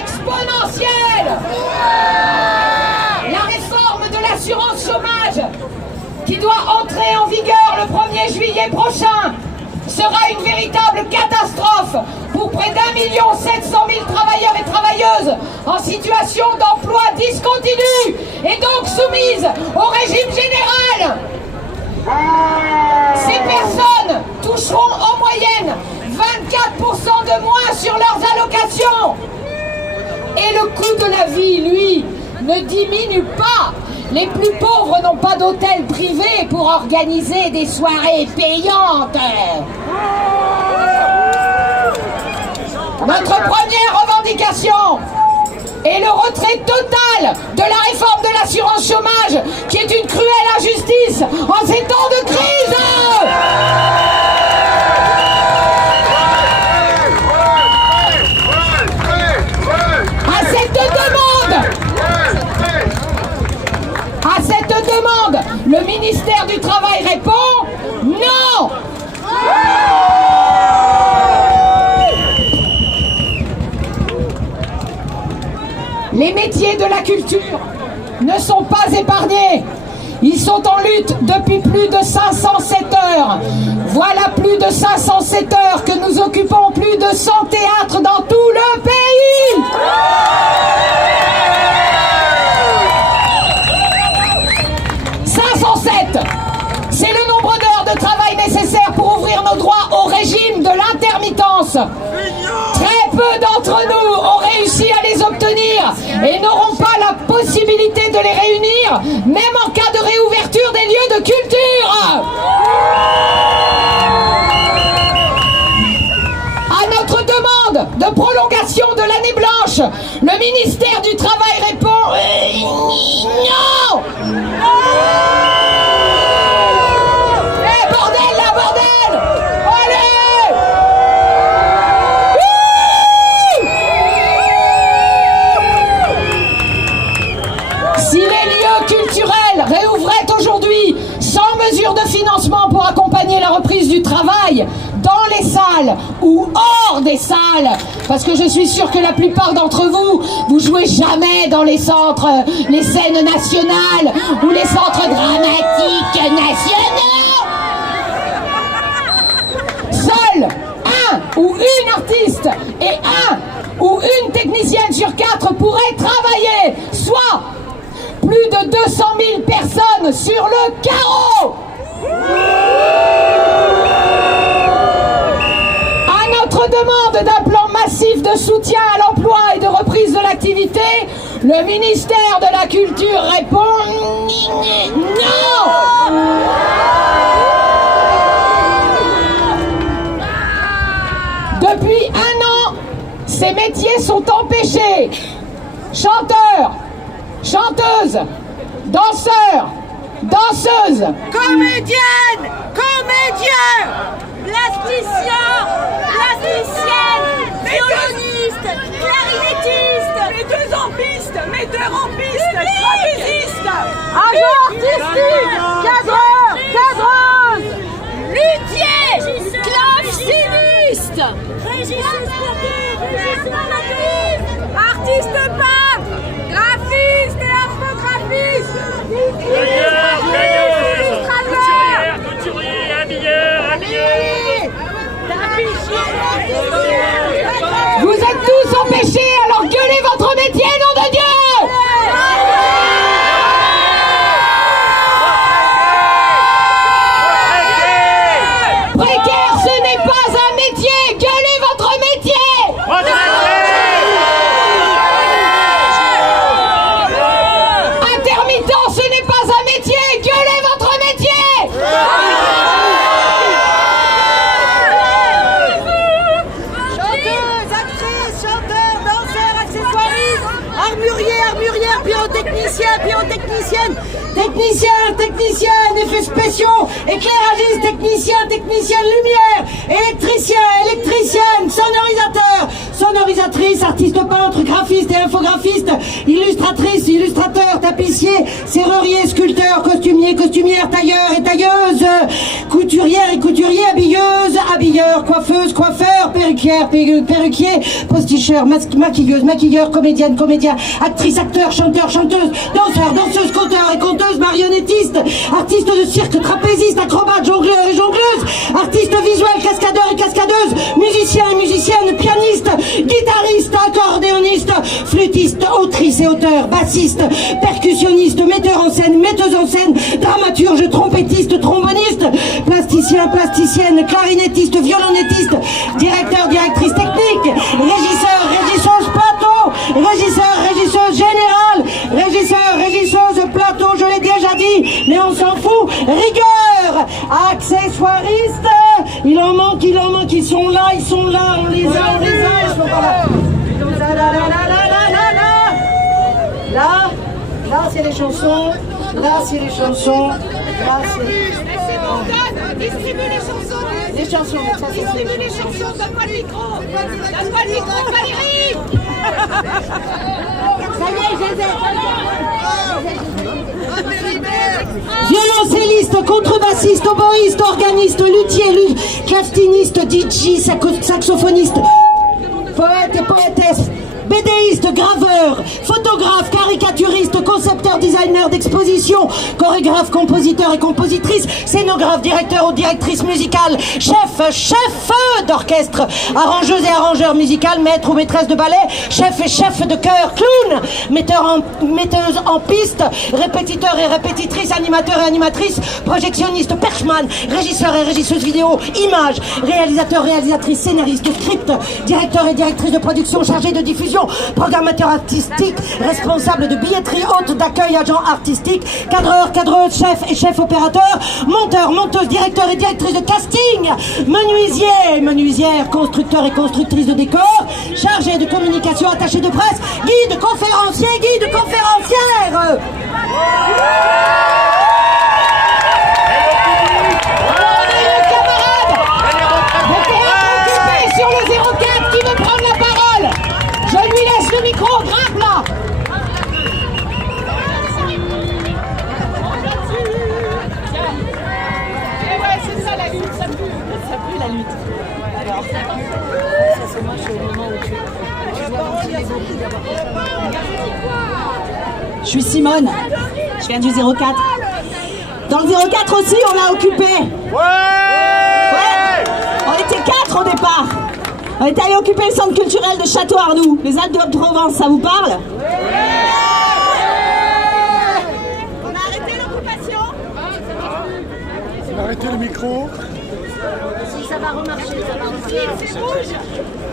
exponentielle. La réforme de l'assurance chômage, qui doit entrer en vigueur le 1er juillet prochain, sera une véritable catastrophe pour près d'1,7 million de travailleurs et travailleuses en situation d'emploi discontinu et donc soumises au régime général. Ces personnes toucheront en moyenne 24% de moins sur leurs allocations. Et le coût de la vie, lui, ne diminue pas. Les plus pauvres n'ont pas d'hôtel privé pour organiser des soirées payantes. Notre première revendication est le retrait total de la réforme de l'assurance chômage, qui est une cruelle injustice en ces temps de crise. À cette demande, le ministère du Travail répond non. Les métiers de la culture ne sont pas épargnés. Ils sont en lutte depuis plus de 507 heures. Voilà plus de 507 heures que nous occupons plus de 100 théâtres dans tout le pays. 507, c'est le nombre d'heures de travail nécessaire pour ouvrir nos droits au régime de l'intermittence. Très peu d'entre nous ont réussi à les obtenir et n'auront pas la possibilité de les réunir, même en cas de réouverture des lieux de culture. À notre demande de prolongation de l'année blanche, le ministère du Travail répond non. Eh bordel là, bordel! Allez! Si les lieux culturels réouvraient aujourd'hui sans mesure de financement pour accompagner la reprise du travail, dans les salles ou hors des salles, parce que je suis sûre que la plupart d'entre vous, vous jouez jamais dans les centres, les scènes nationales ou les centres dramatiques nationaux. Seul un ou une artiste et un ou une technicienne sur 4 pourraient travailler, soit plus de 200 000 personnes sur le carreau. À notre demande d'un plan massif de soutien à l'emploi et de reprise de l'activité, le ministère de la Culture répond non. Depuis 1 an, ces métiers sont empêchés. Chanteurs, chanteuses, danseurs, danseuses, comédiennes, comédiens, plasticiens, plasticiennes, violonistes, clarinettistes, metteurs en piste, trapézistes, agents artistiques, cadreurs, cadreuses, luthiers, claveciniste, régisseurs sportifs, artistes peintres, graphistes et infographistes, couturiers, habilleurs, vous êtes tous empêchés, alors gueulez votre métier, nom de Dieu! Précaire, ce n'est pas un métier, gueulez votre métier! Intermittent, ce n'est pas un métier, gueulez votre métier! chanteuses, actrices, chanteurs, danseurs, accessoiristes, armuriers, armurières, pyrotechniciens, pyrotechniciennes, techniciens, techniciennes, effets spéciaux, éclairagistes, techniciens, techniciennes lumière, électriciens, électriciennes, sonorisateurs, sonorisatrices, artistes peintres, graphistes et infographistes, illustratrices, illustrateurs, tapissiers, serruriers, sculpteurs, costumiers, costumières, tailleurs et tailleuses, couturières et couturiers, habilleuses, habilleurs, coiffeuses, coiffeurs, perruquières, perruquiers, posticheurs, maquilleuses, maquilleurs, comédiennes, comédiens, actrices, acteurs, chanteurs, chanteuses, danseurs, danseuses, conteurs et conteuses, marionnettistes, artistes de cirque, trapézistes, acrobates, jongleurs et jongleuses, artistes visuels, cascadeurs et cascadeuses, musiciens et musiciennes, pianistes, guitaristes, accordéonistes, flûtistes, autrices et auteurs, bassistes, percussionnistes, metteurs en scène, metteuses en scène, dramaturges, trompettistes, trombonistes, plasticiens, plasticiennes, clarinettistes, violonettistes, directeurs, directrices techniques, régisseurs, régisseuses plateau, régisseurs, régisseuses générales, régisseurs, régisseuses plateau, je l'ai déjà dit, mais on s'en fout, rigueur, accessoiristes, il en manque, ils sont là, on les a, ils sont pas là. Là, c'est les chansons, là, c'est les chansons, là, c'est... Distribue les chansons. Les chansons, ça c'est... Distribue les chansons, donne-moi le micro. Donne-moi le micro, Valérie. Ça y est, je les ai. Violoncelliste, contrebassiste, oboïste, organiste, luthier, claveciniste, DJ, saxophoniste, poète et poétesse, BDiste, graveur, photographe, caricaturiste, concepteur, designer d'exposition, chorégraphe, compositeur et compositrice, scénographe, directeur ou directrice musicale, chef d'orchestre, arrangeuse et arrangeur musical, maître ou maîtresse de ballet, chef et chef de chœur, clown, metteuse en piste, répétiteur et répétitrice, animateur et animatrice, projectionniste, perchman, régisseur et régisseuse vidéo, image, réalisateur, réalisatrice, scénariste, script, directeur et directrice de production, chargé de diffusion, programmateur artistique, responsable de billetterie, hôte d'accueil, agent artistique, cadreur, cadreuse, chef et chef opérateur, monteur, monteuse, directeur et directrice de casting, menuisier, menuisière, constructeur et constructrice de décor, chargé de communication, attaché de presse, guide, conférencier, guide, conférencière. Sur le 04, qui veut prendre la parole? Je lui laisse le micro, grimpe là. Et ouais, c'est ça la lutte, ça pue la lutte. Alors, ça c'est moi, je suis au moment où tu dois ventiler beaucoup d'abord. Je suis Simone, je viens du 04. Dans le 04 aussi, on a occupé. Ouais. On était 4 au départ. On est allé occuper le centre culturel de Château-Arnoux, les Alpes de Provence, ça vous parle? On a arrêté l'occupation. On a arrêté le micro. Si ça va remarcher, ça va remarcher. C'est rouge.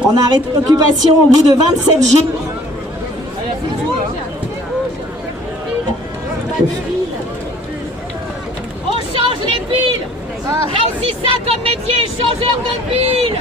On a arrêté l'occupation au bout de 27 jours. On change les piles. Il y a aussi ça comme métier, changeur de piles.